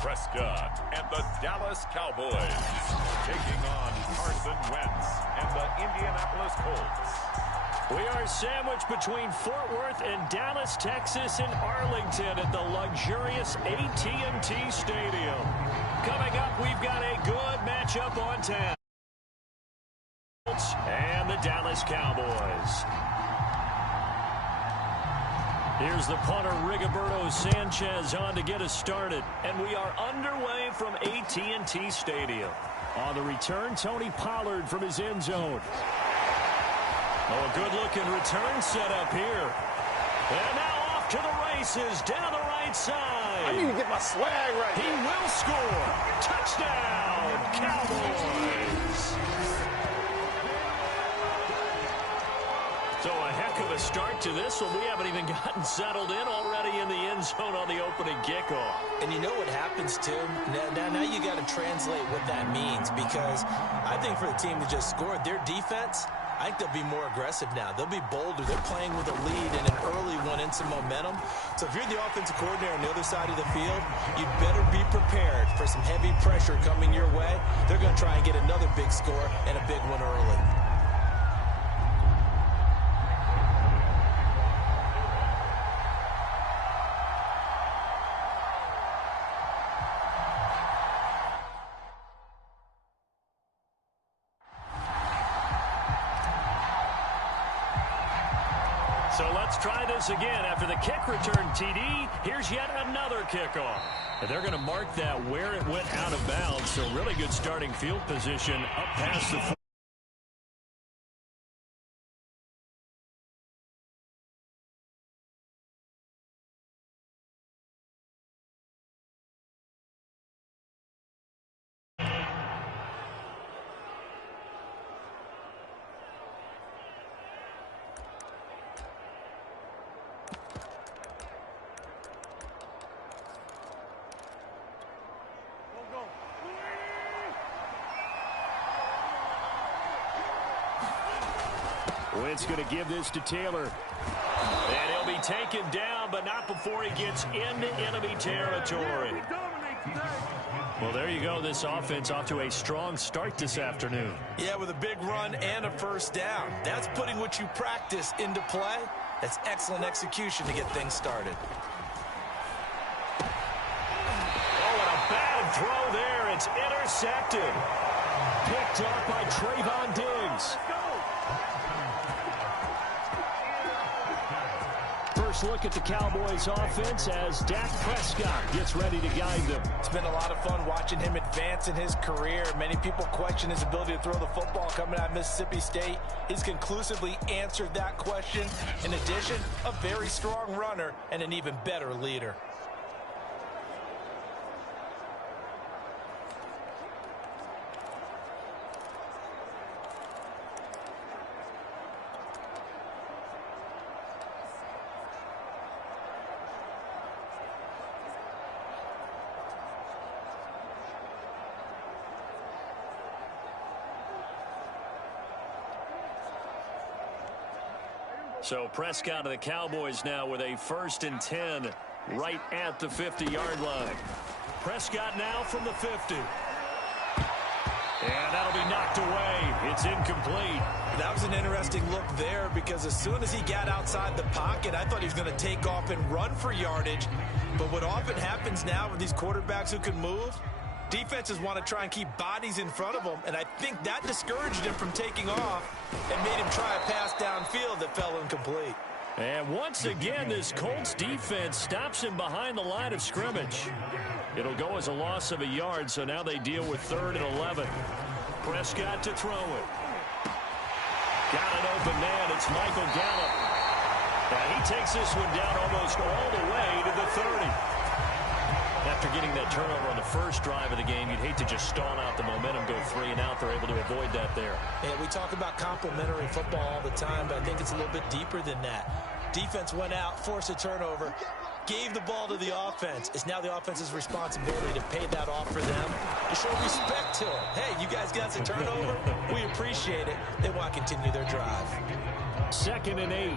Prescott and the Dallas Cowboys taking on Carson Wentz and the Indianapolis Colts. We are sandwiched between Fort Worth and Dallas, Texas, and Arlington at the luxurious AT&T Stadium. Coming up, we've got a good matchup on tap. And the Dallas Cowboys. Here's the punter, Rigoberto Sanchez, on to get us started. And we are underway from AT&T Stadium. On the return, Tony Pollard from his end zone. Oh, a good-looking return set up here. And now off to the races, down the right side. I need to get my swag right here. He will score. Touchdown, Cowboys. So a heck of a start to this one. We haven't even gotten settled in already in the end zone on the opening kickoff. And you know what happens, too? Now you got to translate what that means, because I think for the team that just scored, their defense, I think they'll be more aggressive now. They'll be bolder. They're playing with a lead and an early one and some momentum. So if you're the offensive coordinator on the other side of the field, you'd better be prepared for some heavy pressure coming your way. They're going to try and get another big score and a big one early. So let's try this again. After the kick return TD, here's yet another kickoff. And they're going to mark that where it went out of bounds. So really good starting field position up past the 4. Wentz going to give this to Taylor. And he'll be taken down, but not before he gets into enemy territory. Well, there you go. This offense off to a strong start this afternoon. Yeah, with a big run and a first down. That's putting what you practice into play. That's excellent execution to get things started. Oh, and a bad throw there. It's intercepted. Picked up by Trayvon Diggs. First look at the Cowboys offense as Dak Prescott gets ready to guide them. It's been a lot of fun watching him advance in his career. Many people question his ability to throw the football coming out of Mississippi State. He's conclusively answered that question. In addition, a very strong runner and an even better leader. So Prescott of the Cowboys now with a 1st and 10 right at the 50-yard line. Prescott now from the 50. And that'll be knocked away. It's incomplete. That was an interesting look there, because as soon as he got outside the pocket, I thought he was going to take off and run for yardage. But what often happens now with these quarterbacks who can move, defenses want to try and keep bodies in front of them, and I think that discouraged him from taking off and made him try a pass downfield that fell incomplete. And once again, this Colts defense stops him behind the line of scrimmage. It'll go as a loss of a yard, so now they deal with 3rd and 11. Prescott to throw it. Got an open man. It's Michael Gallup. And he takes this one down almost all the way to the 30. After getting that turnover on the first drive of the game, you'd hate to just stall out the momentum, go 3 and out. They're able to avoid that there. Yeah, we talk about complementary football all the time, but I think it's a little bit deeper than that. Defense went out, forced a turnover, gave the ball to the offense. It's now the offense's responsibility to pay that off for them, to show respect to them. Hey, you guys got the turnover? We appreciate it. They want to continue their drive. 2nd and 8.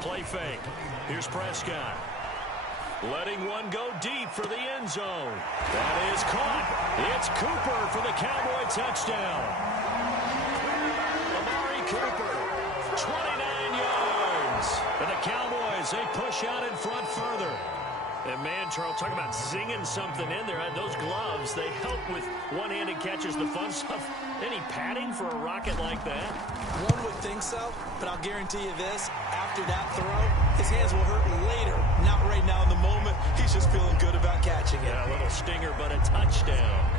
Play fake. Here's Prescott. Letting one go deep for the end zone. That is caught. It's Cooper for the Cowboy touchdown. Amari Cooper, 29 yards. And the Cowboys, they push out in front further. And man, Charles, talk about zinging something in there. Those gloves, they help with one-handed catches, the fun stuff. Any padding for a rocket like that? One would think so, but I'll guarantee you this. After that throw, his hands will hurt later. Not right now in the moment. He's just feeling good about catching it. Yeah, a little stinger, but a touchdown.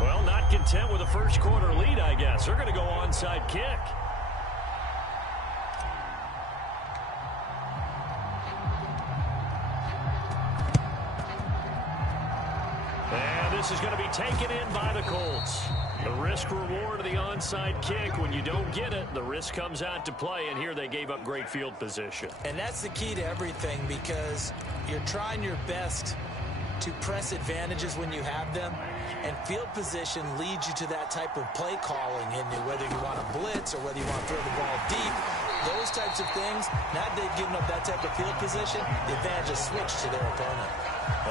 Well, not content with a first quarter lead, I guess. They're going to go onside kick. And this is going to be taken in by the Colts. The risk-reward of the onside kick. When you don't get it, the risk comes out to play, and here they gave up great field position. And that's the key to everything, because you're trying your best to press advantages when you have them, and field position leads you to that type of play calling, and whether you want to blitz or whether you want to throw the ball deep, those types of things. Now that they've given up that type of field position, the advantage is switched to their opponent.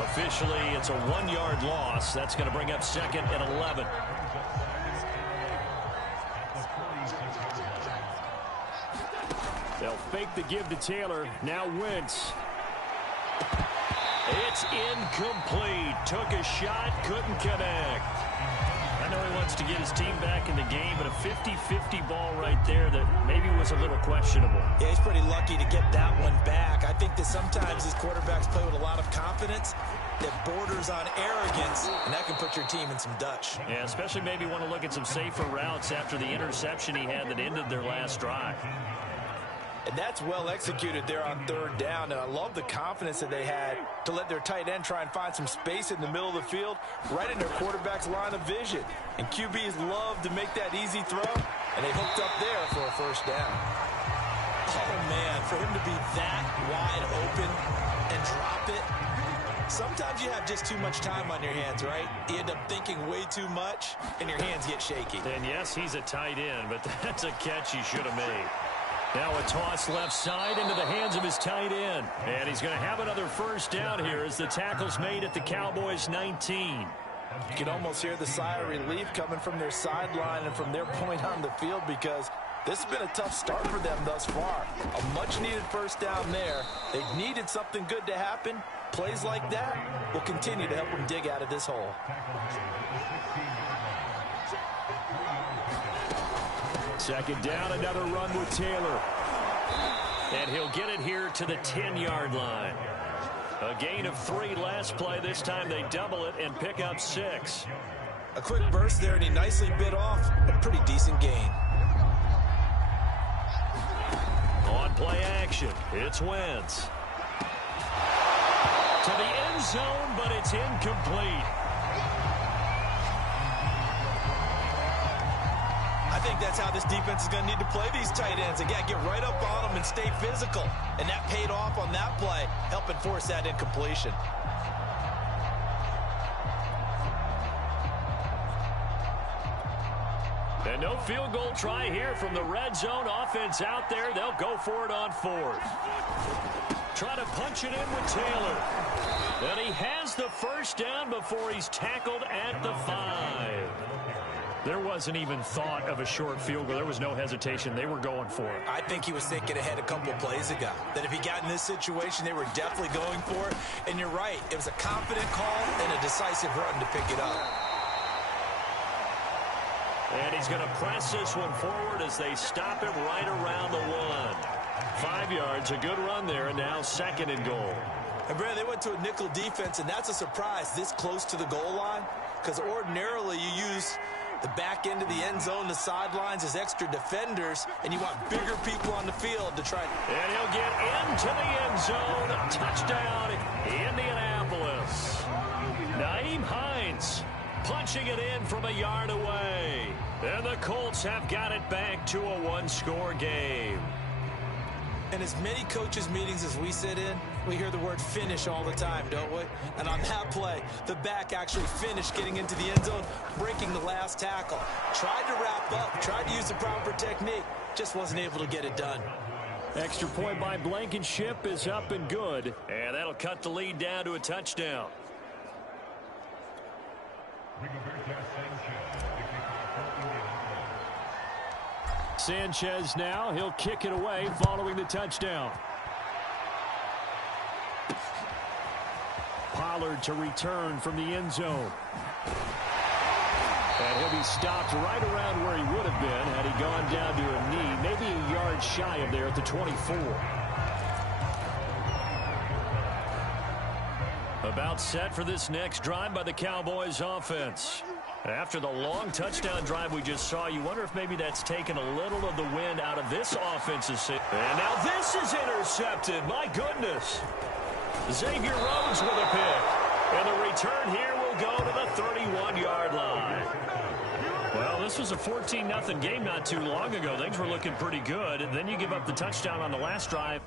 Officially, it's a 1-yard loss. That's going to bring up 2nd and 11. They'll fake the give to Taylor. Now Wentz. It's incomplete. Took a shot, couldn't connect. I know he wants to get his team back in the game, but a 50-50 ball right there that maybe was a little questionable. Yeah, he's pretty lucky to get that one back. I think that sometimes these quarterbacks play with a lot of confidence that borders on arrogance, and that can put your team in some Dutch. Yeah, especially maybe want to look at some safer routes after the interception he had that ended their last drive. And that's well executed there on 3rd down. And I love the confidence that they had to let their tight end try and find some space in the middle of the field, right in their quarterback's line of vision. And QBs love to make that easy throw, and they hooked up there for a 1st down. Oh, man, for him to be that wide open and drop it. Sometimes you have just too much time on your hands, right? You end up thinking way too much, and your hands get shaky. And yes, he's a tight end, but that's a catch he should have made. Now a toss left side into the hands of his tight end. And he's going to have another 1st down here as the tackle's made at the Cowboys' 19. You can almost hear the sigh of relief coming from their sideline and from their point on the field, because this has been a tough start for them thus far. A much-needed 1st down there. They've needed something good to happen. Plays like that will continue to help them dig out of this hole. 2nd down, another run with Taylor. And he'll get it here to the 10-yard line. A gain of 3 last play. This time they double it and pick up 6. A quick burst there, and he nicely bit off a pretty decent gain. On play action, it's Wentz. To the end zone, but it's incomplete. I think that's how this defense is going to need to play these tight ends. Again, get right up on them and stay physical. And that paid off on that play, helping force that incompletion. And no field goal try here from the red zone. Offense out there. They'll go for it on 4th. Try to punch it in with Taylor. And he has the 1st down before he's tackled at the 5. There wasn't even thought of a short field goal. There was no hesitation. They were going for it. I think he was thinking ahead a couple plays ago, that if he got in this situation, they were definitely going for it. And you're right. It was a confident call and a decisive run to pick it up. And he's going to press this one forward as they stop him right around the 1. 5 yards, a good run there, and now 2nd and goal. And Brad, they went to a nickel defense, and that's a surprise this close to the goal line, because ordinarily you use the back end of the end zone, the sidelines as extra defenders, and you want bigger people on the field to try. And he'll get into the end zone. Touchdown, Indianapolis. Nyheim Hines punching it in from a yard away. And the Colts have got it back to a 1-score game. And as many coaches' meetings as we sit in, we hear the word finish all the time, don't we? And on that play, the back actually finished getting into the end zone, breaking the last tackle. Tried to wrap up, tried to use the proper technique, just wasn't able to get it done. Extra point by Blankenship is up and good. And that'll cut the lead down to a touchdown. Sanchez now. He'll kick it away following the touchdown. Pollard to return from the end zone. And he'll be stopped right around where he would have been had he gone down to a knee, maybe a yard shy of there at the 24. About set for this next drive by the Cowboys offense. After the long touchdown drive we just saw, you wonder if maybe that's taken a little of the wind out of this offensive system. And now this is intercepted. My goodness. Xavier Rhodes with a pick. And the return here will go to the 31-yard line. Well, this was a 14-0 game not too long ago. Things were looking pretty good. And then you give up the touchdown on the last drive.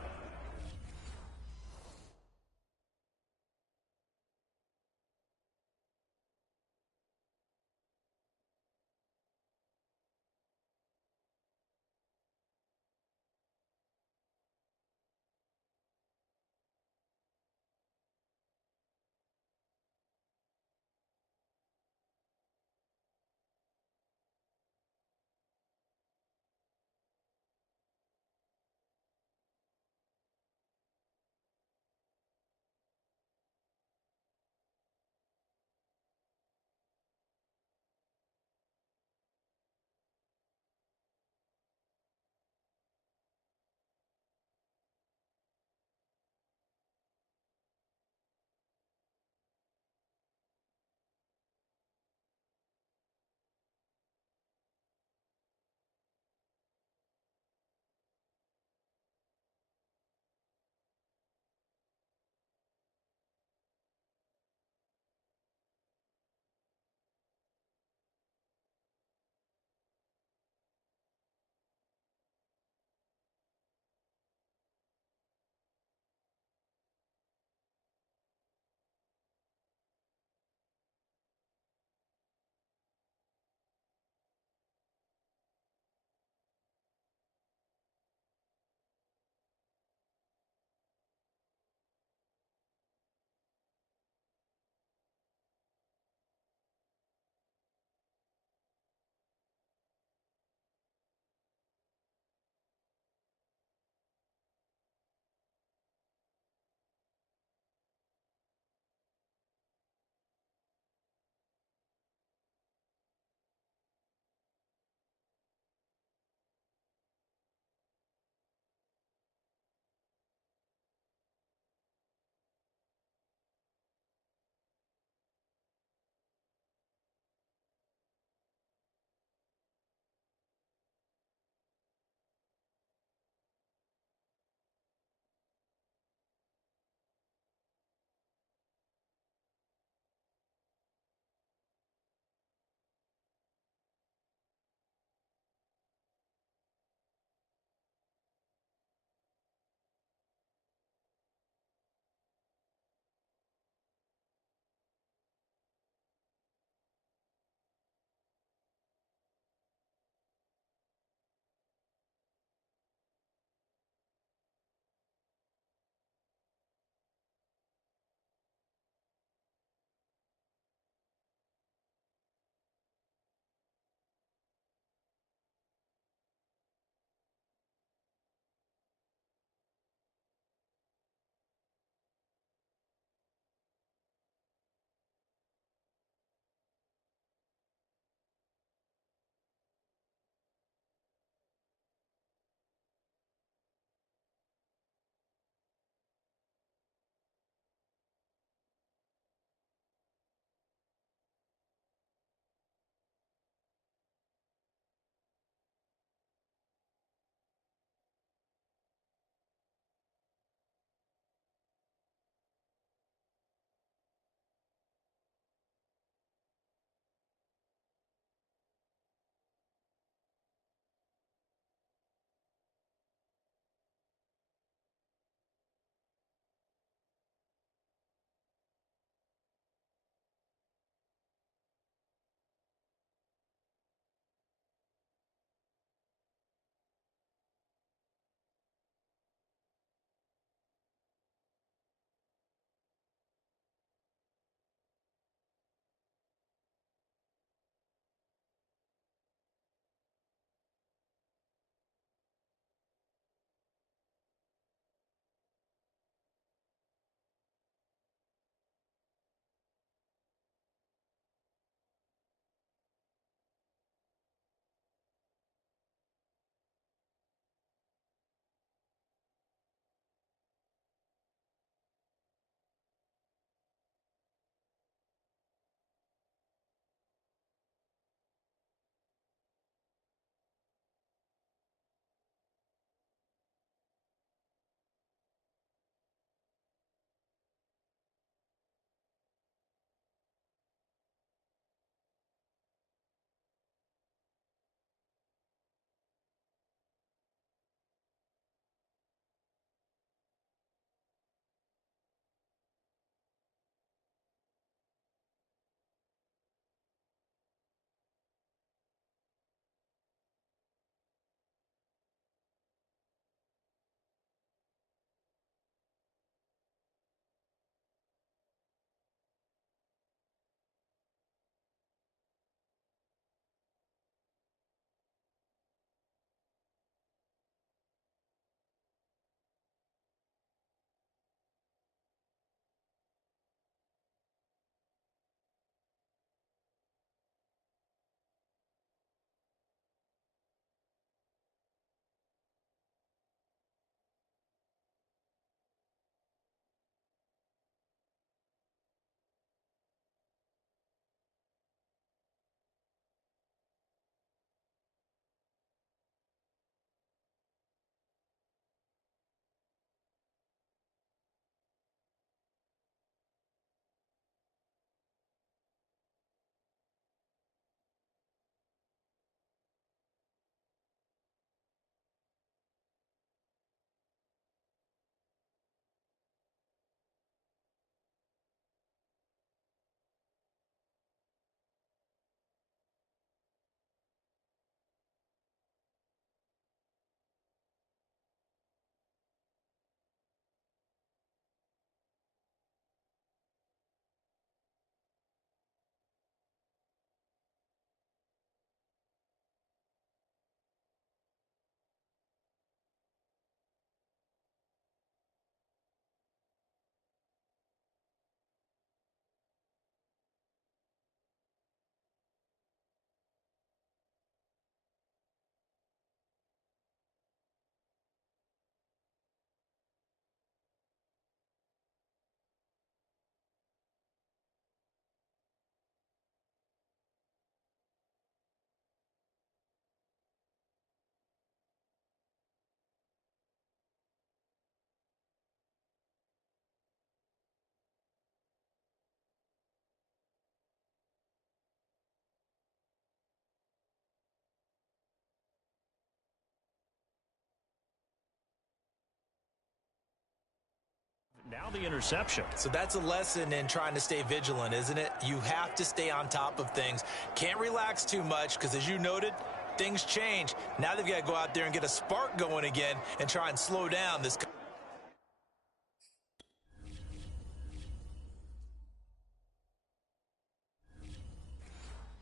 the interception. So that's a lesson in trying to stay vigilant, isn't it? You have to stay on top of things. Can't relax too much because, as you noted, things change. Now they've got to go out there and get a spark going again and try and slow down this.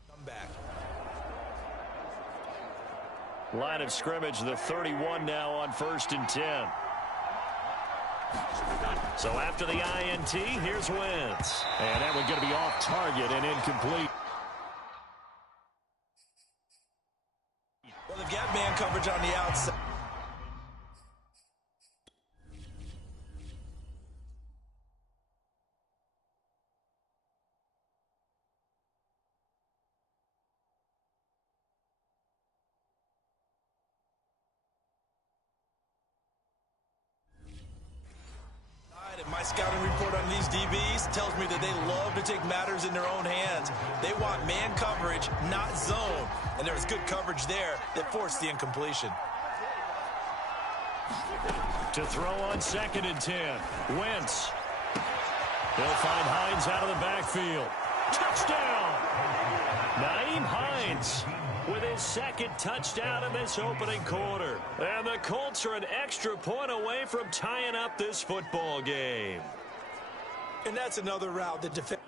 Comeback. Line of scrimmage, the 31 now on 1st and 10. So after the INT, here's Wentz. And that one's going to be off target and incomplete. Well, they've got man coverage on the outside. My scouting report on these DBs tells me that they love to take matters in their own hands. They want man coverage, not zone. And there was good coverage there that forced the incompletion. To throw on 2nd and 10. Wentz. He'll find Hines out of the backfield. Touchdown! Nyheim Hines with his 2nd touchdown in this opening quarter. And the Colts are an extra point away from tying up this football game. And that's another route that defense.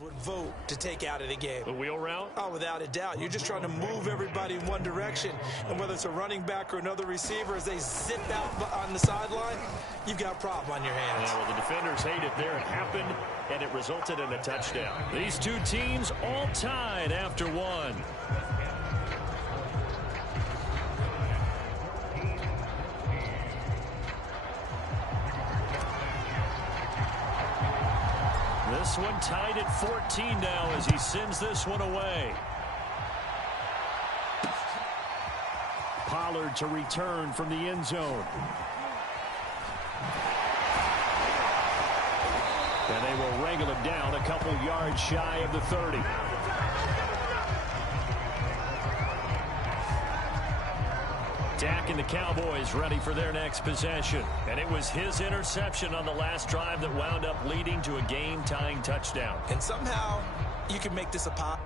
Would vote to take out of the game. The wheel route? Oh, without a doubt. You're just trying to move everybody in one direction. And whether it's a running back or another receiver, as they zip out on the sideline, you've got a problem on your hands. Yeah, well, the defenders hate it there. It happened, and it resulted in a touchdown. These two teams all tied after one. This one tied at 14 now as he sends this one away. Pollard to return from the end zone. And they will wrangle him down a couple yards shy of the 30. Dak and the Cowboys ready for their next possession. And it was his interception on the last drive that wound up leading to a game-tying touchdown. And somehow you can make this a pop.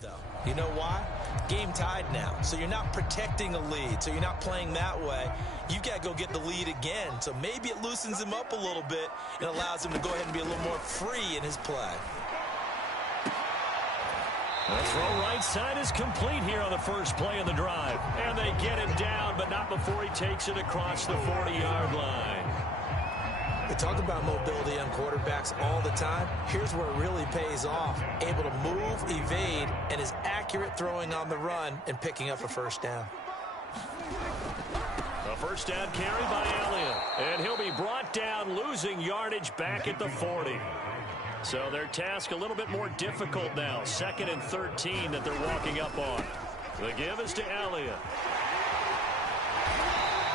Though. You know why? Game tied now, so you're not protecting a lead, so you're not playing that way. You've got to go get the lead again, so maybe it loosens him up a little bit and allows him to go ahead and be a little more free in his play. The throw right side is complete here on the first play of the drive. And they get him down, but not before he takes it across the 40-yard line. We talk about mobility on quarterbacks all the time. Here's where it really pays off. Able to move, evade, and is accurate throwing on the run and picking up a first down. A first down carry by Elliott. And he'll be brought down, losing yardage back at the 40. So their task a little bit more difficult now. 2nd and 13 that they're walking up on. The give is to Elliott.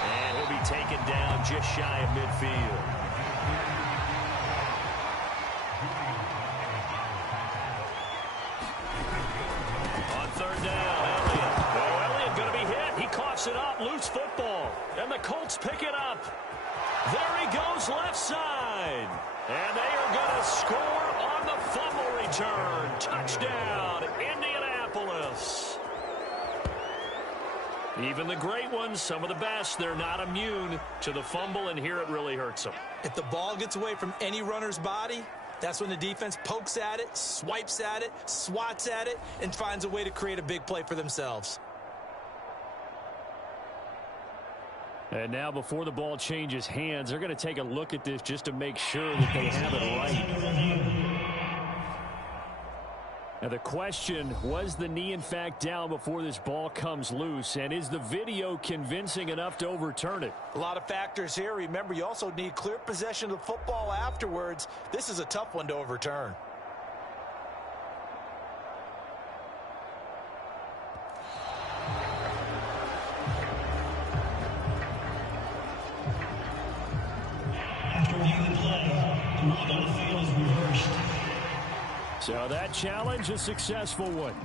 And he'll be taken down just shy of midfield. It up, loose football, and the Colts pick it up. There he goes, left side. And they are going to score on the fumble return. Touchdown, Indianapolis. Even the great ones, some of the best, they're not immune to the fumble, and here it really hurts them. If the ball gets away from any runner's body, that's when the defense pokes at it, swipes at it, swats at it, and finds a way to create a big play for themselves. And now before the ball changes hands, they're going to take a look at this just to make sure that they have it right. Now the question, was the knee in fact down before this ball comes loose? And is the video convincing enough to overturn it? A lot of factors here. Remember, you also need clear possession of the football afterwards. This is a tough one to overturn. So that challenge, a successful one.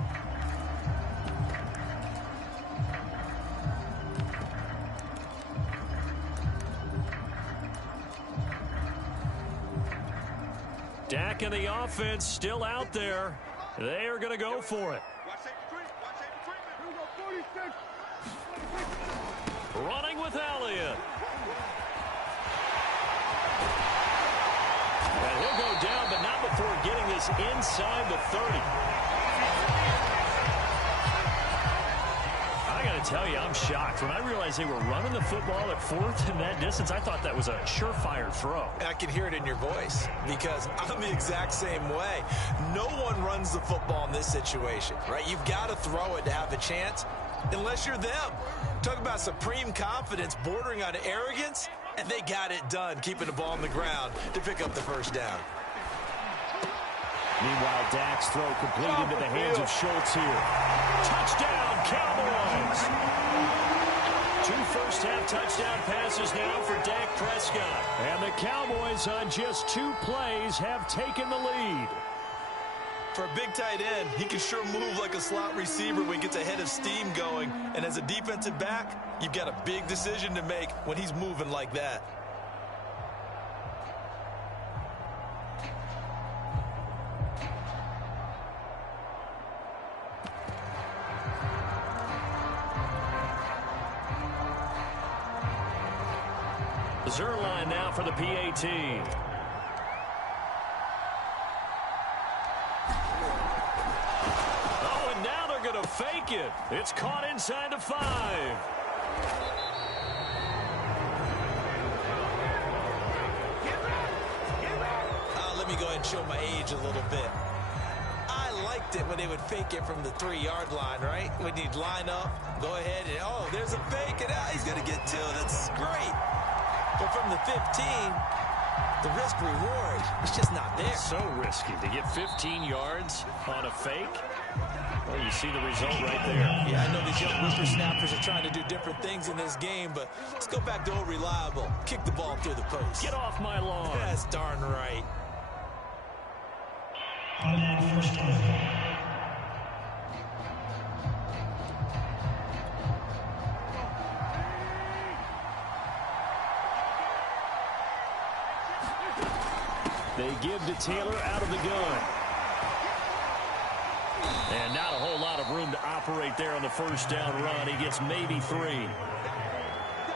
Dak and the offense still out there. They are going to go for it. Running with Elliott. And he'll go down, but not before getting this inside the 30. I got to tell you, I'm shocked. When I realized they were running the football at 4th in that distance, I thought that was a surefire throw. I can hear it in your voice because I'm the exact same way. No one runs the football in this situation, right? You've got to throw it to have a chance unless you're them. Talk about supreme confidence bordering on arrogance. And they got it done, keeping the ball on the ground to pick up the first down. Meanwhile, Dak's throw complete into the hands of Schultz here. Touchdown, Cowboys! 2 first-half touchdown passes now for Dak Prescott. And the Cowboys on just 2 plays have taken the lead. For a big tight end, he can sure move like a slot receiver when he gets a head of steam going. And as a defensive back, you've got a big decision to make when he's moving like that. Zuerlein now for the PAT. Oh, and now they're going to fake it. It's caught inside the 5. Let me go ahead and show my age a little bit. I liked it when they would fake it from the 3-yard line, right? When you'd line up, go ahead, and oh, there's a fake, and he's going to get 2. That's great. But from the 15, the risk-reward is just not there. So risky to get 15 yards on a fake. Well, you see the result right there. Yeah, I know these young whippersnappers are trying to do different things in this game, but let's go back to old reliable. Kick the ball through the post. Get off my lawn. That's darn right. First down. They give to Taylor out of the gun. And not a whole lot of room to operate there on the first down run. He gets maybe 3.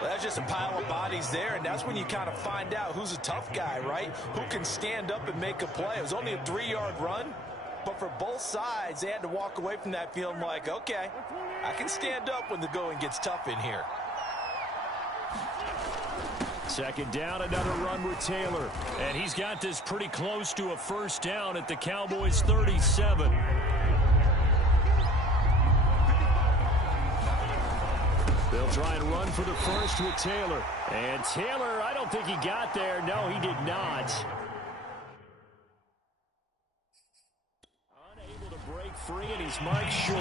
Well, that's just a pile of bodies there, and that's when you kind of find out who's a tough guy, right? Who can stand up and make a play. It was only a 3-yard run, but for both sides, they had to walk away from that feeling like, okay, I can stand up when the going gets tough in here. Second down, another run with Taylor. And he's got this pretty close to a first down at the Cowboys' 37. They'll try and run for the first with Taylor. And Taylor, I don't think he got there. No, he did not. Unable to break free, and he's marked short.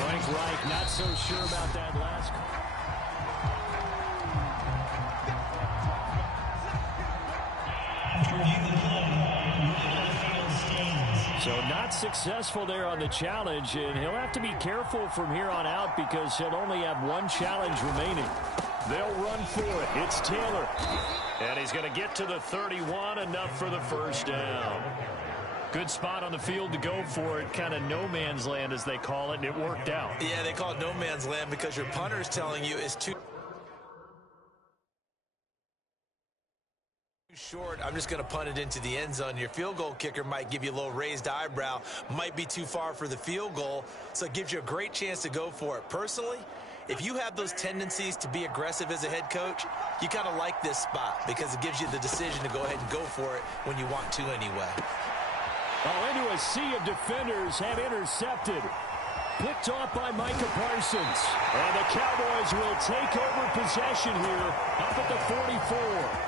Frank Reich not so sure about that last call. So not successful there on the challenge, and he'll have to be careful from here on out because he'll only have one challenge remaining. They'll run for it. It's Taylor. And he's going to get to the 31, enough for the first down. Good spot on the field to go for it, kind of no man's land as they call it, and it worked out. Yeah, they call it no man's land because your punter's telling you it's too short. I'm just going to punt it into the end zone. Your field goal kicker might give you a little raised eyebrow, might be too far for the field goal, so it gives you a great chance to go for it. Personally, if you have those tendencies to be aggressive as a head coach, you kind of like this spot because it gives you the decision to go ahead and go for it when you want to anyway. Oh, into a sea of defenders, have intercepted. Picked off by Micah Parsons. And the Cowboys will take over possession here up at the 44.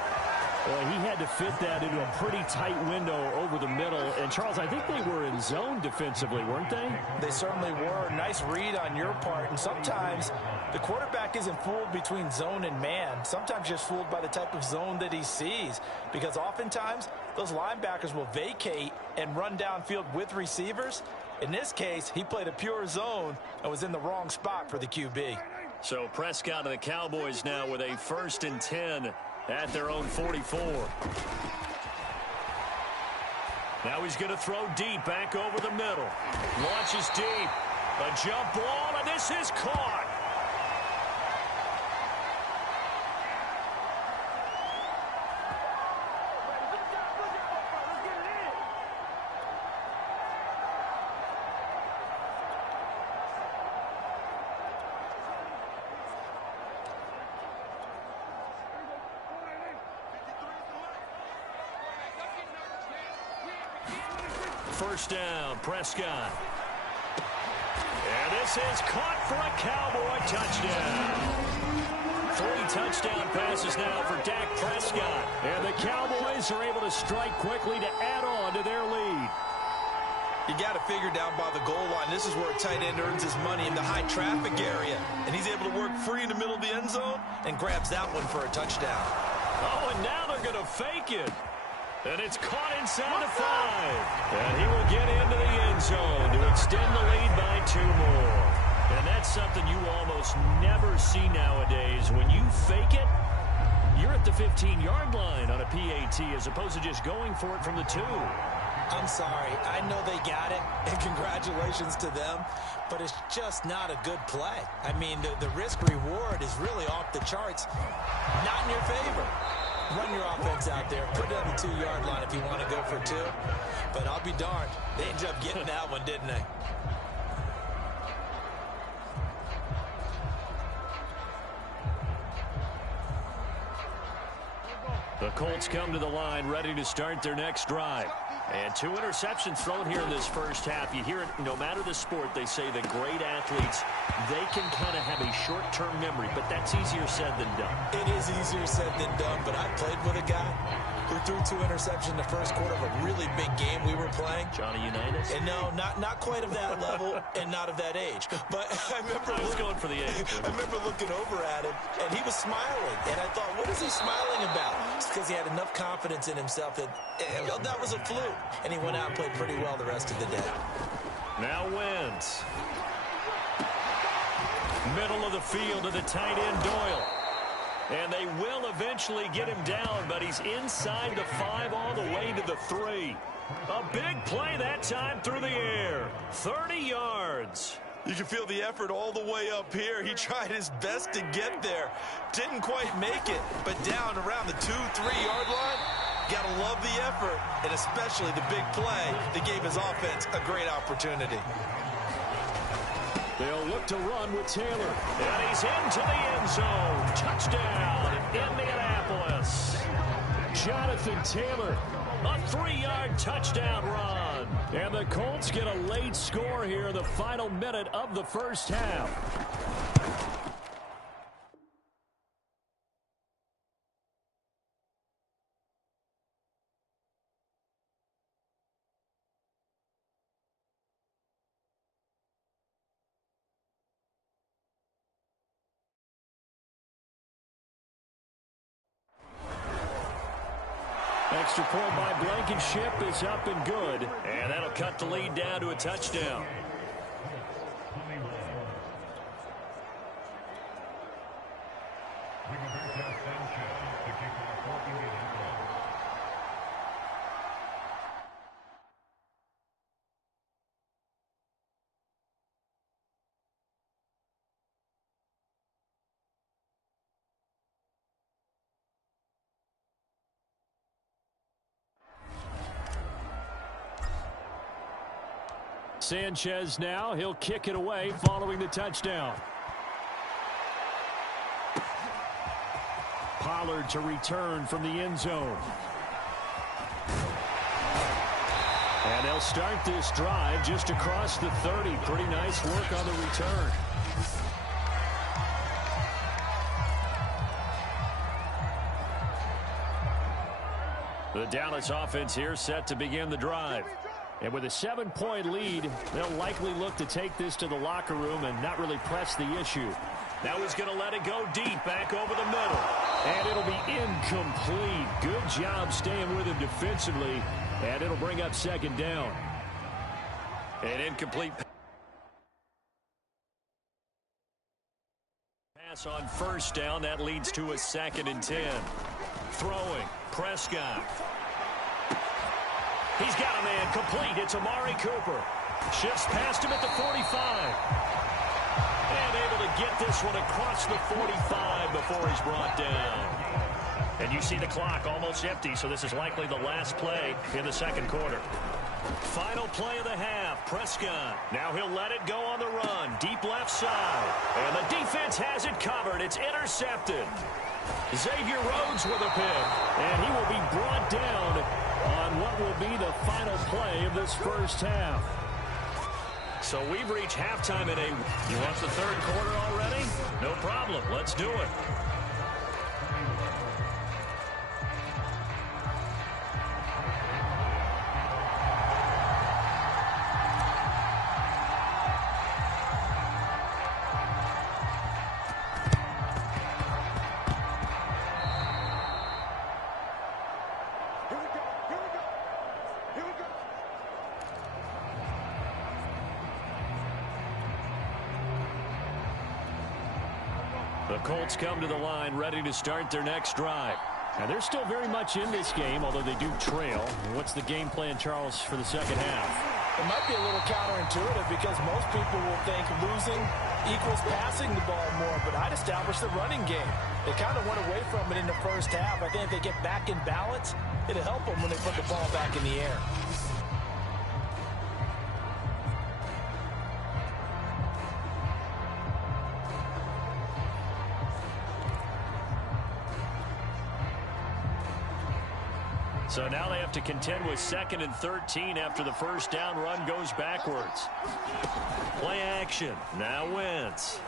Well, he had to fit that into a pretty tight window over the middle. And, Charles, I think they were in zone defensively, weren't they? They certainly were. Nice read on your part. And sometimes the quarterback isn't fooled between zone and man. Sometimes just fooled by the type of zone that he sees. Because oftentimes those linebackers will vacate and run downfield with receivers. In this case, he played a pure zone and was in the wrong spot for the QB. So Prescott and the Cowboys now with a 1st and 10 at their own 44. Now he's going to throw deep back over the middle. Launches deep. A jump ball, and this is caught. First down, Prescott. And this is caught for a Cowboy touchdown. 3 touchdown passes now for Dak Prescott. And the Cowboys are able to strike quickly to add on to their lead. You got to figure down by the goal line. This is where a tight end earns his money, in the high traffic area. And he's able to work free in the middle of the end zone and grabs that one for a touchdown. Oh, and now they're going to fake it. And it's caught inside the 5. And he will get into the end zone to extend the lead by 2 more. And that's something you almost never see nowadays. When you fake it, you're at the 15-yard line on a PAT as opposed to just going for it from the 2. I'm sorry. I know they got it, and congratulations to them, but it's just not a good play. I mean, the risk-reward is really off the charts, not in your favor. Run your offense out there. Put it on the 2-yard line if you want to go for 2. But I'll be darned. They ended up getting that one, didn't they? The Colts come to the line, ready to start their next drive. And 2 interceptions thrown here in this first half. You hear it, no matter the sport, they say that great athletes, they can kind of have a short-term memory, but that's easier said than done. It is easier said than done, but I played with a guy who threw 2 interceptions in the first quarter of a really big game we were playing. Johnny Unitas? And no, not quite of that level and not of that age. But I was going for the age. I remember looking over at him, and he was smiling. And I thought, what is he smiling about? It's because he had enough confidence in himself that that was a fluke. And he went out and played pretty well the rest of the day. Now Wentz. Middle of the field to the tight end, Doyle. And they will eventually get him down, but he's inside the 5 all the way to the 3. A big play that time through the air. 30 yards. You can feel the effort all the way up here. He tried his best to get there. Didn't quite make it, but down around the 2-3-yard line. Gotta love the effort, and especially the big play that gave his offense a great opportunity. They'll look to run with Taylor. And he's into the end zone. Touchdown, Indianapolis. Jonathan Taylor, a 3-yard touchdown run. And the Colts get a late score here in the final minute of the first half. Extra point by Blankenship is up and good. And that'll cut the lead down to a touchdown. Sanchez now, he'll kick it away following the touchdown. Pollard to return from the end zone. And they'll start this drive just across the 30. Pretty nice work on the return. The Dallas offense here set to begin the drive. And with a 7-point lead, they'll likely look to take this to the locker room and not really press the issue. Now he's going to let it go deep back over the middle. And it'll be incomplete. Good job staying with him defensively. And it'll bring up second down. An incomplete pass on first down. That leads to a 2nd and 10. Throwing. Prescott. He's got a man complete. It's Amari Cooper. Shifts past him at the 45. And able to get this one across the 45 before he's brought down. And you see the clock almost empty, so this is likely the last play in the second quarter. Final play of the half, Prescott. Now he'll let it go on the run. Deep left side. And the defense has it covered. It's intercepted. Xavier Rhodes with a pick. And he will be brought down on what will be the final play of this first half. So we've reached halftime in a... You want the third quarter already? No problem. Let's do it. The Colts come to the line ready to start their next drive. Now, they're still very much in this game, although they do trail. What's the game plan, Charles, for the second half? It might be a little counterintuitive because most people will think losing equals passing the ball more, but I'd establish the running game. They kind of went away from it in the first half. I think if they get back in balance, it'll help them when they put the ball back in the air. So now they have to contend with 2nd and 13 after the first down run goes backwards. Play action. Now Wentz.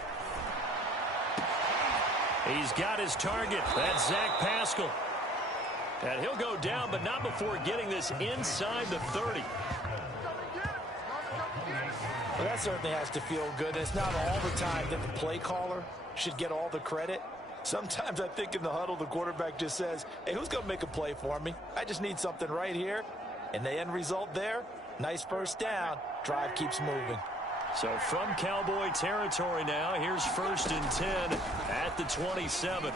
He's got his target. That's Zach Pascal. And he'll go down, but not before getting this inside the 30. Well, that certainly has to feel good. And it's not all the time that the play caller should get all the credit. Sometimes I think in the huddle, the quarterback just says, hey, who's going to make a play for me? I just need something right here. And the end result there, nice first down. Drive keeps moving. So from Cowboy territory now, here's 1st and 10 at the 27.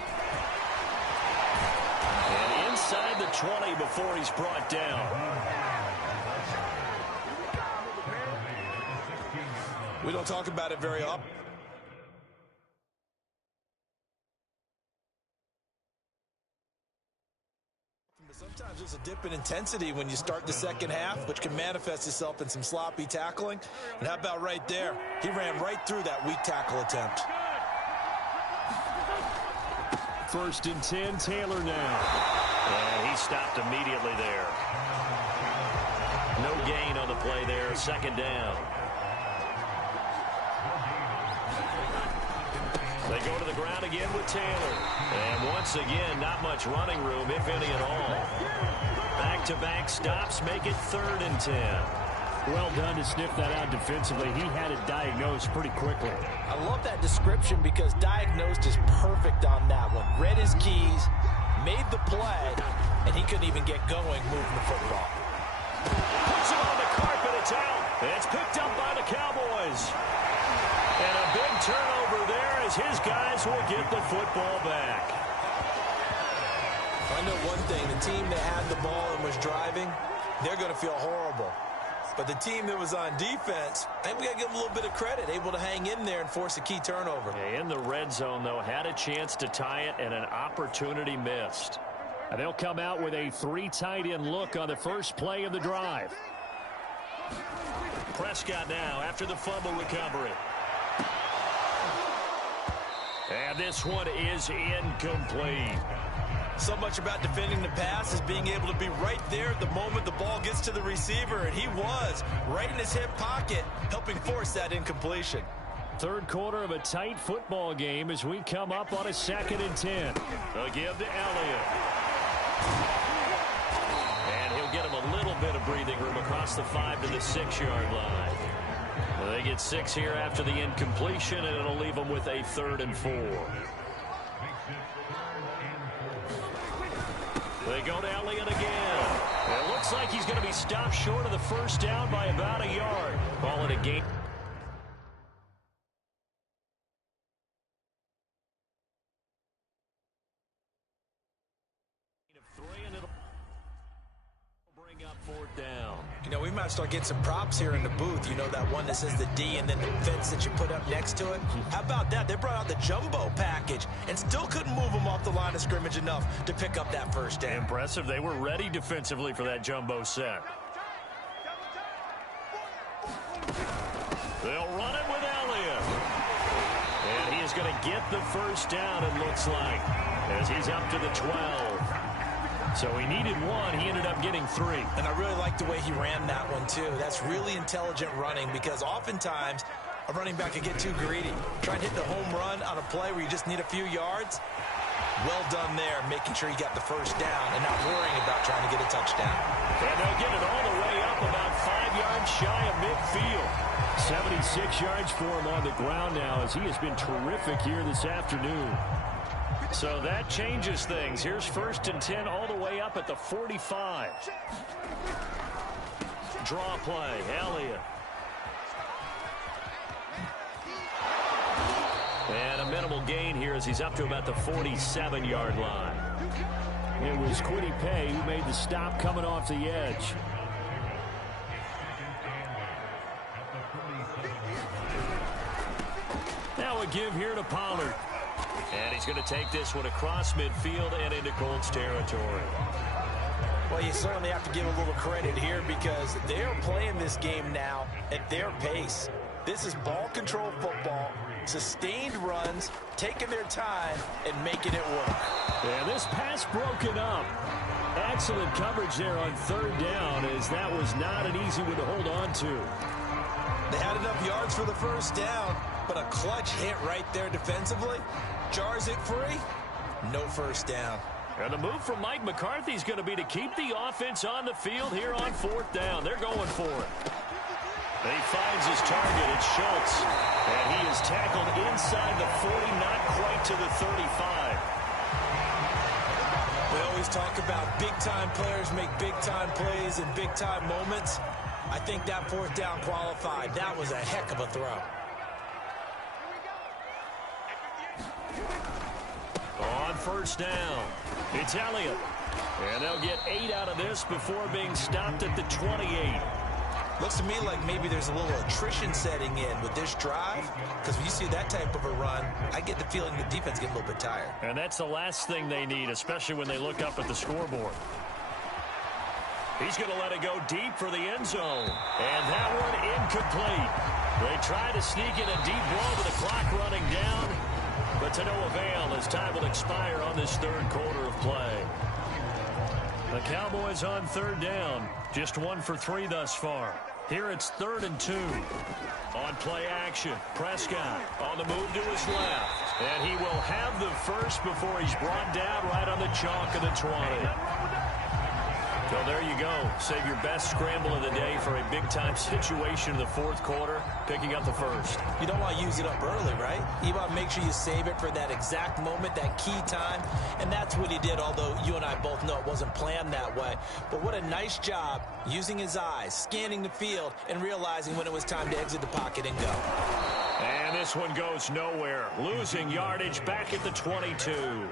And inside the 20 before he's brought down. We don't talk about it very often. Sometimes there's a dip in intensity when you start the second half, which can manifest itself in some sloppy tackling. And how about right there? He ran right through that weak tackle attempt. 1st and 10, Taylor now. And he stopped immediately there. No gain on the play there, 2nd down. They go to the ground again with Taylor. And once again, not much running room, if any at all. Back-to-back stops make it 3rd and 10. Well done to sniff that out defensively. He had it diagnosed pretty quickly. I love that description because diagnosed is perfect on that one. Read his keys, made the play, and he couldn't even get going moving the football. Puts it on the carpet, it's out. And it's picked up by the Cowboys. And a big turnover there as his guys will get the football back. I know one thing, the team that had the ball and was driving, they're going to feel horrible. But the team that was on defense, I think we got to give them a little bit of credit, able to hang in there and force a key turnover. Yeah, in the red zone, though, had a chance to tie it and an opportunity missed. And they'll come out with a 3 tight end look on the first play of the drive. Prescott now after the fumble recovery. And this one is incomplete. So much about defending the pass is being able to be right there at the moment the ball gets to the receiver, and he was right in his hip pocket, helping force that incompletion. 3rd quarter of a tight football game as we come up on a 2nd and 10. They'll give to Elliott. And he'll get him a little bit of breathing room across the 5 to the 6-yard line. They get 6 here after the incompletion, and it'll leave them with a 3rd and 4. They go to Elliott again. It looks like he's going to be stopped short of the first down by about a yard. Call it a game. You know, we might start getting some props here in the booth. You know, that one that says the D and then the fence that you put up next to it? How about that? They brought out the jumbo package and still couldn't move them off the line of scrimmage enough to pick up that first down. Impressive. They were ready defensively for that jumbo set. They'll run it with Elliott. And he is going to get the first down, it looks like, as he's up to the 12. So he needed 1. He ended up getting 3. And I really like the way he ran that one, too. That's really intelligent running because oftentimes a running back can get too greedy. Try and hit the home run on a play where you just need a few yards. Well done there, making sure he got the first down and not worrying about trying to get a touchdown. And they'll get it all the way up about 5 yards shy of midfield. 76 yards for him on the ground now as he has been terrific here this afternoon. So that changes things. Here's 1st and 10 all the way up at the 45. Draw play, Elliott. And a minimal gain here as he's up to about the 47-yard line. It was Kwity Paye who made the stop coming off the edge. Now a give here to Pollard. And he's going to take this one across midfield and into Colts territory. Well, you certainly have to give a little credit here because they're playing this game now at their pace. This is ball control football, sustained runs, taking their time, and making it work. And this pass broken up. Excellent coverage there on third down, as that was not an easy one to hold on to. They had enough yards for the first down, but a clutch hit right there defensively jars it free. No first down. And the move from Mike McCarthy is going to be to keep the offense on the field here on fourth down. They're going for it. And he finds his target. It's Schultz. And he is tackled inside the 40, not quite to the 35. We always talk about big-time players make big-time plays in big-time moments. I think that fourth down qualified. That was a heck of a throw. On first down, it's Elliott. And they'll get 8 out of this before being stopped at the 28. Looks to me like maybe there's a little attrition setting in with this drive, because when you see that type of a run, I get the feeling the defense gets a little bit tired. And that's the last thing they need, especially when they look up at the scoreboard. He's going to let it go deep for the end zone. And that one incomplete. They try to sneak in a deep blow with the clock running down, but to no avail as time will expire on this third quarter of play. The Cowboys on third down. Just 1 for 3 thus far. Here it's 3rd and 2. On play action, Prescott on the move to his left. And he will have the first before he's brought down right on the chalk of the 20. So there you go. Save your best scramble of the day for a big-time situation in the fourth quarter, picking up the first. You don't want to use it up early, right? You want to make sure you save it for that exact moment, that key time. And that's what he did, although you and I both know it wasn't planned that way. But what a nice job using his eyes, scanning the field, and realizing when it was time to exit the pocket and go. And this one goes nowhere. Losing yardage back at the 22.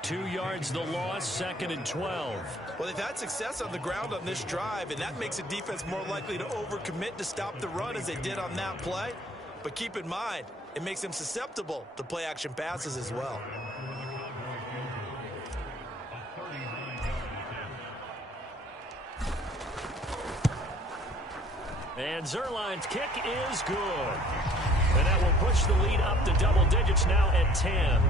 2 yards the loss, 2nd and 12. Well, they've had success on the ground on this drive, and that makes a defense more likely to overcommit to stop the run as they did on that play. But keep in mind, it makes them susceptible to play-action passes as well. And Zuerlein's kick is good. And that will push the lead up to double digits now at 10.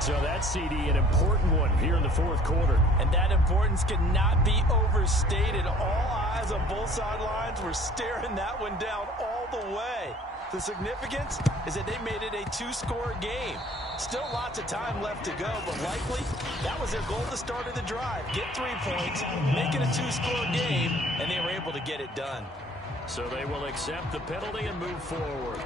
So that CD, an important one here in the fourth quarter. And that importance cannot be overstated. All eyes on both sidelines were staring that one down all the way. The significance is that they made it a 2-score game. Still lots of time left to go, but likely that was their goal at the start of the drive. Get 3 points, make it a 2-score game, and they were able to get it done. So they will accept the penalty and move forward.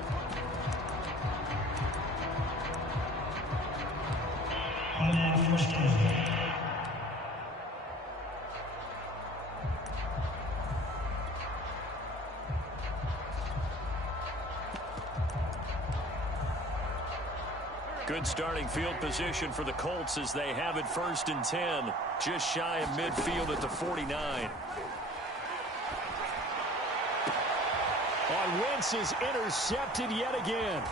Good starting field position for the Colts as they have it 1st and 10. Just shy of midfield at the 49. On Wentz is intercepted yet again.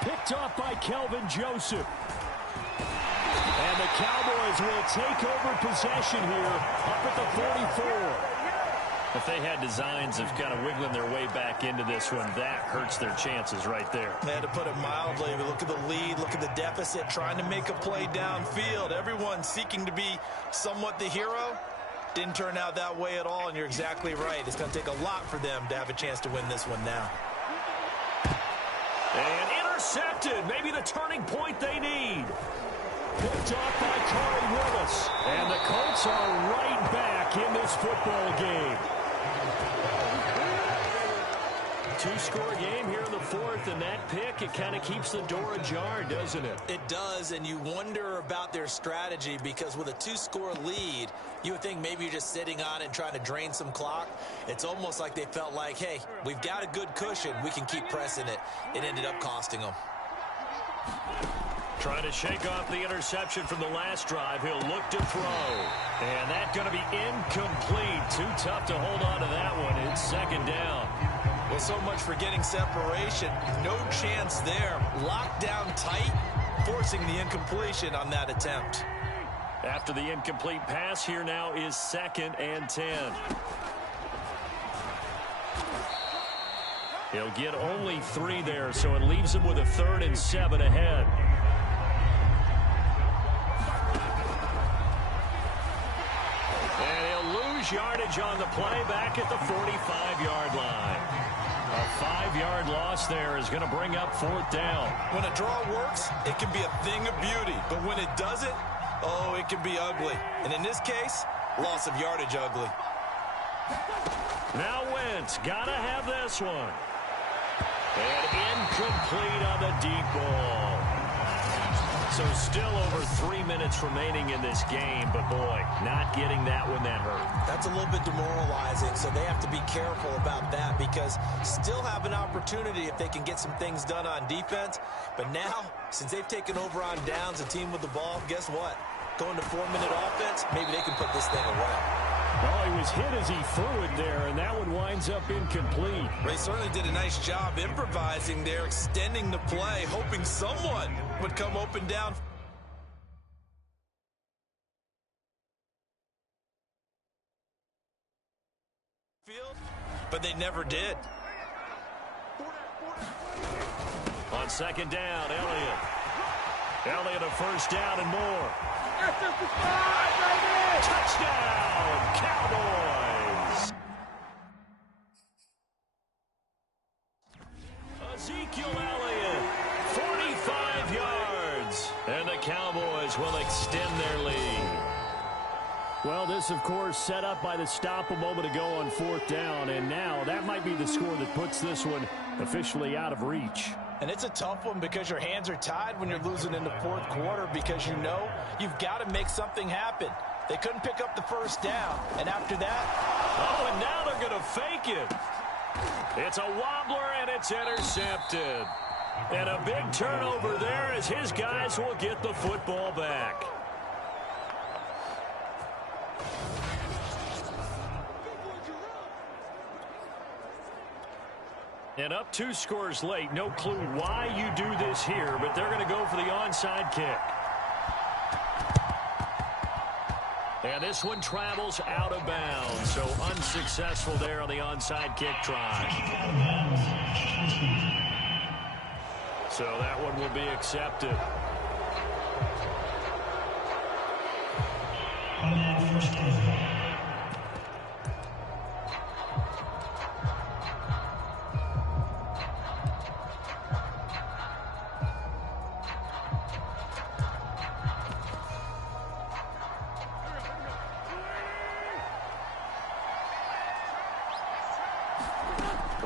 Picked off by Kelvin Joseph. And the Cowboys will take over possession here up at the 44. If they had designs of kind of wiggling their way back into this one, that hurts their chances right there. They had to put it mildly. Look at the lead, look at the deficit, trying to make a play downfield. Everyone seeking to be somewhat the hero. Didn't turn out that way at all, and you're exactly right. It's going to take a lot for them to have a chance to win this one now. And intercepted. Maybe the turning point they need. Picked off by Corey Willis. And the Colts are right back in this football game. 2-score game here in the fourth, and that pick, it kind of keeps the door ajar, doesn't it? It does, and you wonder about their strategy because with a 2-score lead, you would think maybe you're just sitting on it and trying to drain some clock. It's almost like they felt like, hey, we've got a good cushion. We can keep pressing it. It ended up costing them. Trying to shake off the interception from the last drive. He'll look to throw. And that's going to be incomplete. Too tough to hold on to that one. It's second down. Well, so much for getting separation. No chance there. Locked down tight, forcing the incompletion on that attempt. After the incomplete pass, here now is 2nd and 10. He'll get only 3 there, so it leaves him with a 3rd and 7 ahead. And he'll lose yardage on the play back at the 45-yard line. A 5-yard loss there is going to bring up 4th down. When a draw works, it can be a thing of beauty. But when it doesn't, oh, it can be ugly. And in this case, loss of yardage ugly. Now Wentz, gotta have this one. And incomplete on the deep ball. So still over 3 minutes remaining in this game, but boy, not getting that one that hurt. That's a little bit demoralizing, so they have to be careful about that because still have an opportunity if they can get some things done on defense. But now, since they've taken over on downs, a team with the ball, guess what? Going to 4-minute offense, maybe they can put this thing away. Well, he was hit as he threw it there, and that one winds up incomplete. They certainly did a nice job improvising there, extending the play, hoping someone would come open down. But they never did. On 2nd down, Elliott. Elliott a 1st down and more. Touchdown, Cowboys! Ezekiel Elliott, 45 yards. And the Cowboys will extend their lead. Well, this, of course, set up by the stop a moment ago on 4th down. And now that might be the score that puts this one officially out of reach. And it's a tough one because your hands are tied when you're losing in the 4th quarter because you know you've got to make something happen. They couldn't pick up the 1st down. And after that... Oh, and now they're going to fake it. It's a wobbler, and it's intercepted. And a big turnover there as his guys will get the football back. And up 2 scores late. No clue why you do this here, but they're going to go for the onside kick. And this one travels out of bounds, so unsuccessful there on the onside kick try. So that one will be accepted.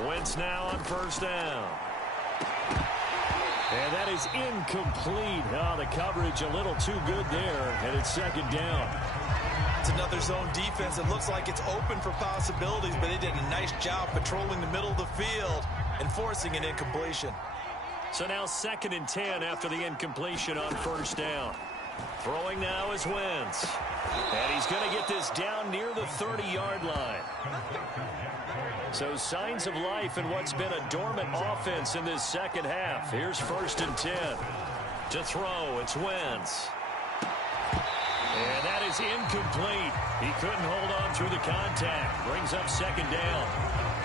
Wentz now on 1st down. And that is incomplete. Oh, the coverage a little too good there, and it's 2nd down. It's another zone defense. It looks like it's open for possibilities, but they did a nice job patrolling the middle of the field and forcing an incompletion. So now 2nd and 10 after the incompletion on 1st down. Throwing now is Wentz. And he's going to get this down near the 30-yard line. So signs of life in what's been a dormant offense in this 2nd half. Here's 1st and 10. To throw, it's Wentz. And that is incomplete. He couldn't hold on through the contact. Brings up 2nd down.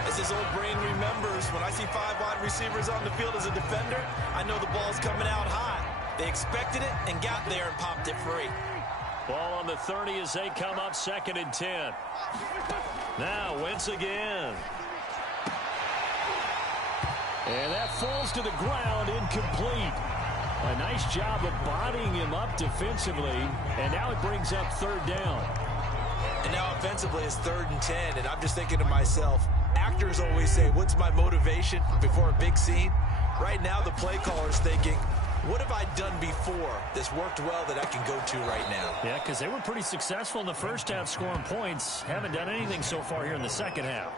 As his old brain remembers, when I see 5 wide receivers on the field as a defender, I know the ball's coming out high. They expected it and got there and popped it free. Ball on the 30 as they come up 2nd and 10. Now Wentz again. And that falls to the ground, incomplete. A nice job of bodying him up defensively, and now it brings up 3rd down. And now offensively it's 3rd and 10, and I'm just thinking to myself, actors always say, what's my motivation before a big scene? Right now the play caller's thinking, what have I done before that's worked well that I can go to right now? Yeah, because they were pretty successful in the 1st half scoring points. Haven't done anything so far here in the 2nd half.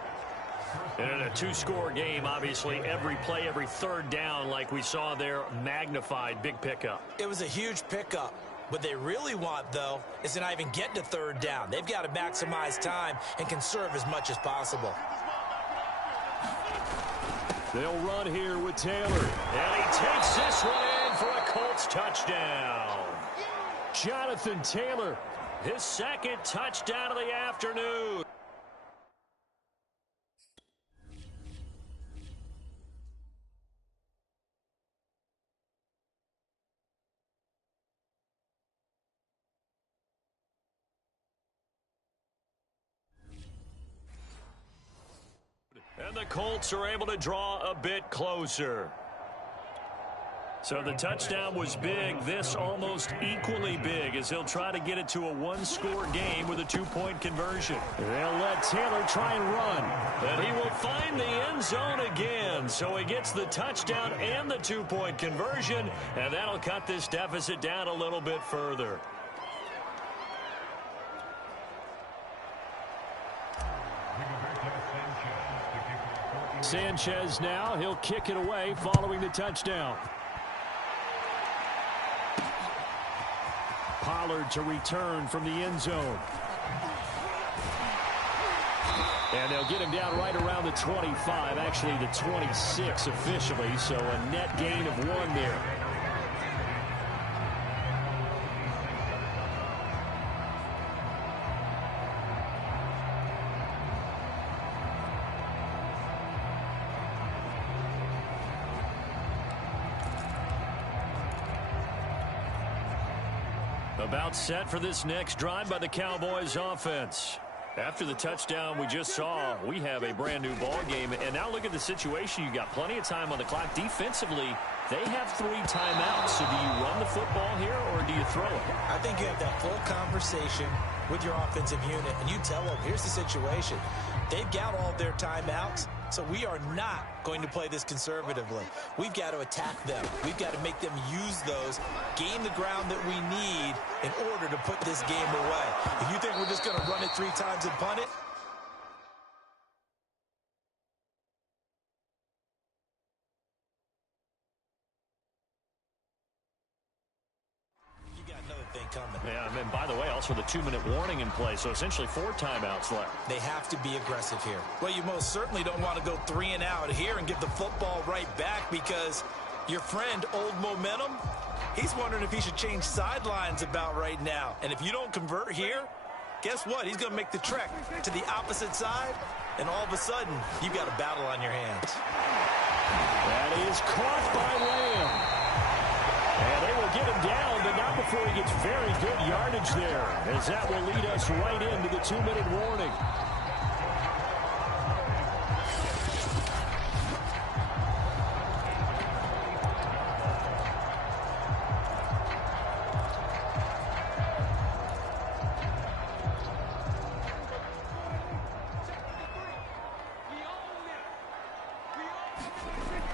And in a two-score game, obviously, every play, every third down, like we saw there, magnified, big pickup. It was a huge pickup. What they really want, though, is to not even get to third down. They've got to maximize time and conserve as much as possible. They'll run here with Taylor. And he takes this one in for a Colts touchdown. Jonathan Taylor, his second touchdown of the afternoon. And the Colts are able to draw a bit closer. So the touchdown was big. This almost equally big as he'll try to get it to a one-score game with a two-point conversion. They'll let Taylor try and run. And he will find the end zone again. So he gets the touchdown and the two-point conversion. And that'll cut this deficit down a little bit further. Sanchez now. He'll kick it away following the touchdown. Pollard to return from the end zone. And they'll get him down right around the 25, actually the 26 officially, so a net gain of 1 there. About set for this next drive by the Cowboys offense. After the touchdown we just saw, we have a brand new ball game. And now look at the situation. You got plenty of time on the clock. Defensively, they have 3 timeouts. So do you run the football here or do you throw it? I think you have that full conversation with your offensive unit, and you tell them, here's the situation. They've got all their timeouts, so we are not going to play this conservatively. We've got to attack them. We've got to make them use those, gain the ground that we need in order to put this game away. If you think we're just going to run it 3 times and punt it, coming. Yeah, and then, by the way, also the 2-minute warning in play, so essentially 4 timeouts left. They have to be aggressive here. Well, you most certainly don't want to go 3 and out here and give the football right back because your friend, Old Momentum, he's wondering if he should change sidelines about right now. And if you don't convert here, guess what? He's going to make the trek to the opposite side, and all of a sudden, you've got a battle on your hands. That is caught by Lamb. And they will get him down, but not before he gets very good yardage there, as that will lead us right into the 2-minute warning.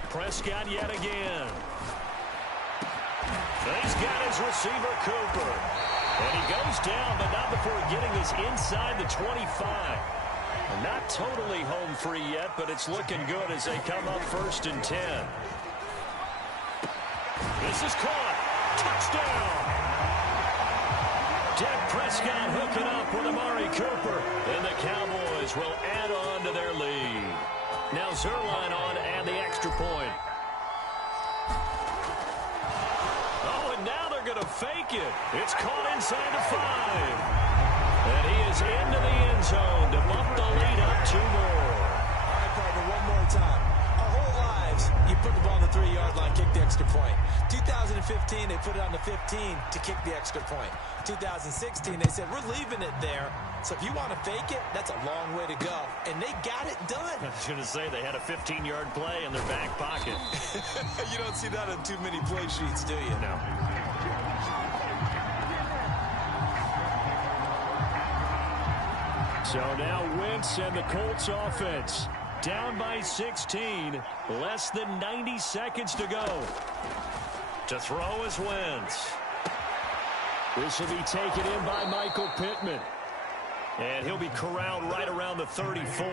Prescott yet again. He's got his receiver, Cooper. And he goes down, but not before getting this inside the 25. Not totally home free yet, but it's looking good as they come up 1st and 10. This is caught. Touchdown! Dak Prescott hooking up with Amari Cooper. And the Cowboys will add on to their lead. Now Zuerlein on to add the extra point. Going to fake it. It's caught inside the 5. And he is into the end zone to bump the lead up 2 more. All right, partner, one more time. Our whole lives, you put the ball on the 3-yard line, kick the extra point. 2015, they put it on the 15 to kick the extra point. 2016, they said, we're leaving it there. So if you want to fake it, that's a long way to go. And they got it done. I was going to say, they had a 15-yard play in their back pocket. You don't see that on too many play sheets, do you? No. So now Wentz and the Colts offense down by 16. Less than 90 seconds to go. To throw is Wentz. This will be taken in by Michael Pittman. And he'll be corralled right around the 34.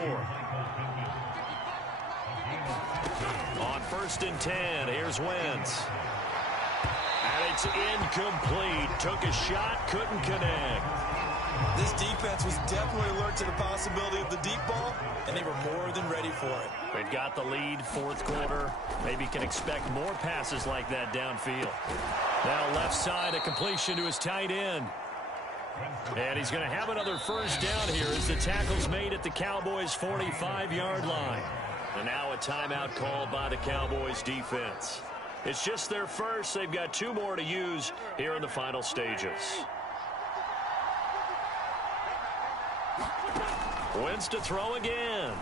1st and 10. Here's Wentz. And it's incomplete. Took a shot, couldn't connect. This defense was definitely alert to the possibility of the deep ball, and they were more than ready for it. They've got the lead, 4th quarter. Maybe can expect more passes like that downfield. Now left side, a completion to his tight end. And he's going to have another 1st down here as the tackle's made at the Cowboys' 45-yard line. And now a timeout called by the Cowboys defense. It's just their first. They've got 2 more to use here in the final stages. Wentz to throw again.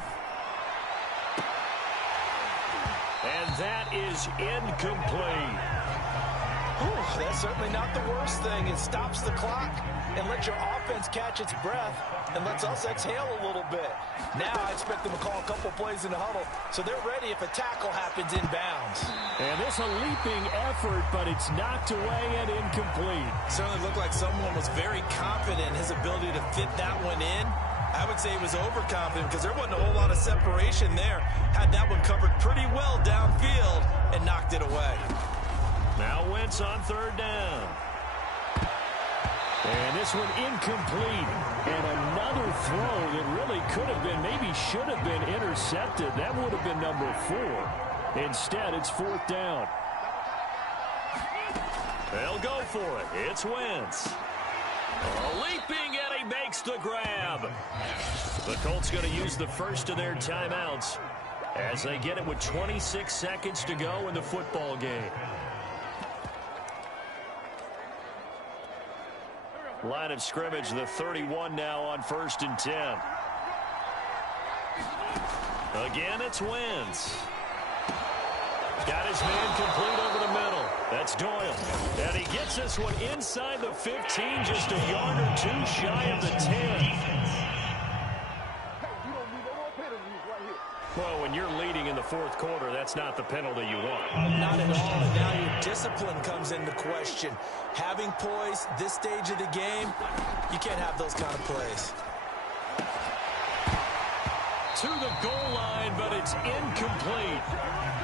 And that is incomplete. That's certainly not the worst thing. It stops the clock and lets your offense catch its breath and lets us exhale a little bit. Now I expect them to call a couple plays in the huddle so they're ready if a tackle happens inbounds. And this a leaping effort, but it's knocked away and incomplete. Certainly looked like someone was very confident in his ability to fit that one in. I would say he was overconfident because there wasn't a whole lot of separation there. Had that one covered pretty well downfield and knocked it away. Now Wentz on 3rd down. And this one incomplete. And another throw that really could have been, maybe should have been intercepted. That would have been number 4. Instead, it's 4th down. They'll go for it. It's Wentz. Leaping, and he makes the grab. The Colts going to use the first of their timeouts as they get it with 26 seconds to go in the football game. Line of scrimmage, the 31 now on 1st and 10. Again, it's Wentz. Got his man complete over the middle. That's Doyle. And he gets this one inside the 15, just a yard or 2 shy of the 10. Well, when you're leading in the 4th quarter, that's not the penalty you want. Not at all. And now your discipline comes into question. Having poise this stage of the game, you can't have those kind of plays. To the goal line, but it's incomplete.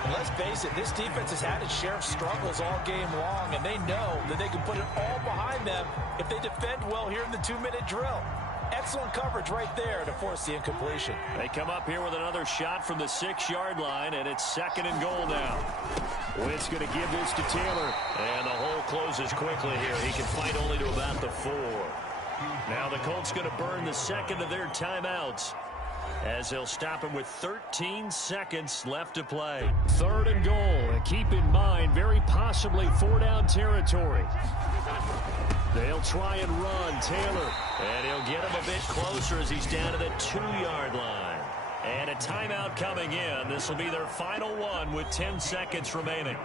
And let's face it, this defense has had its share of struggles all game long, and they know that they can put it all behind them if they defend well here in the 2-minute drill. Excellent coverage right there to force the incompletion. They come up here with another shot from the 6-yard line, and it's 2nd and goal now. Wentz going to give this to Taylor, and the hole closes quickly here. He can fight only to about the 4. Now the Colts going to burn the 2nd of their timeouts as they'll stop him with 13 seconds left to play. 3rd and goal. Keep in mind, very possibly 4-down territory. They'll try and run Taylor, and he'll get him a bit closer as he's down to the 2-yard line. And a timeout coming in. This will be their final one with 10 seconds remaining.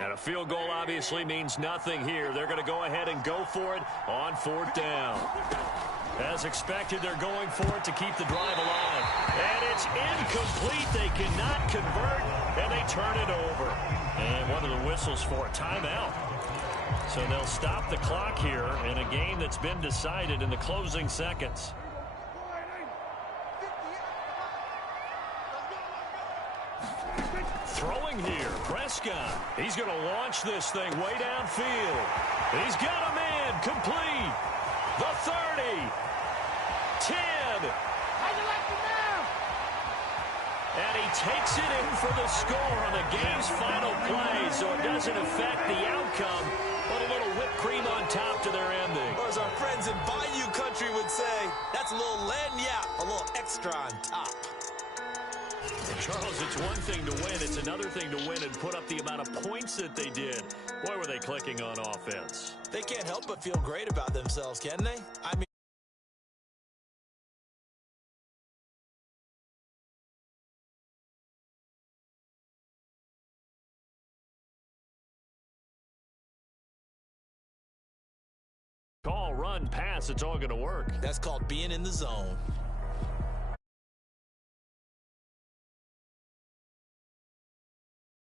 And a field goal obviously means nothing here. They're going to go ahead and go for it on 4th down. As expected, they're going for it to keep the drive alive. And it's incomplete. They cannot convert, and they turn it over. And one of the whistles for a timeout. So they'll stop the clock here in a game that's been decided in the closing seconds. Throwing here, Prescott. He's going to launch this thing way downfield. He's got a man complete. The 30. 10. And he takes it in for the score on the game's final play, so it doesn't affect the outcome, but a little whipped cream on top to their ending. Or as our friends in Bayou Country would say, that's a little lagniappe, a little extra on top. Charles, it's one thing to win. It's another thing to win and put up the amount of points that they did. Boy, were they clicking on offense. They can't help but feel great about themselves, can they? I mean, call, run, pass, it's all going to work. that's called being in the zone.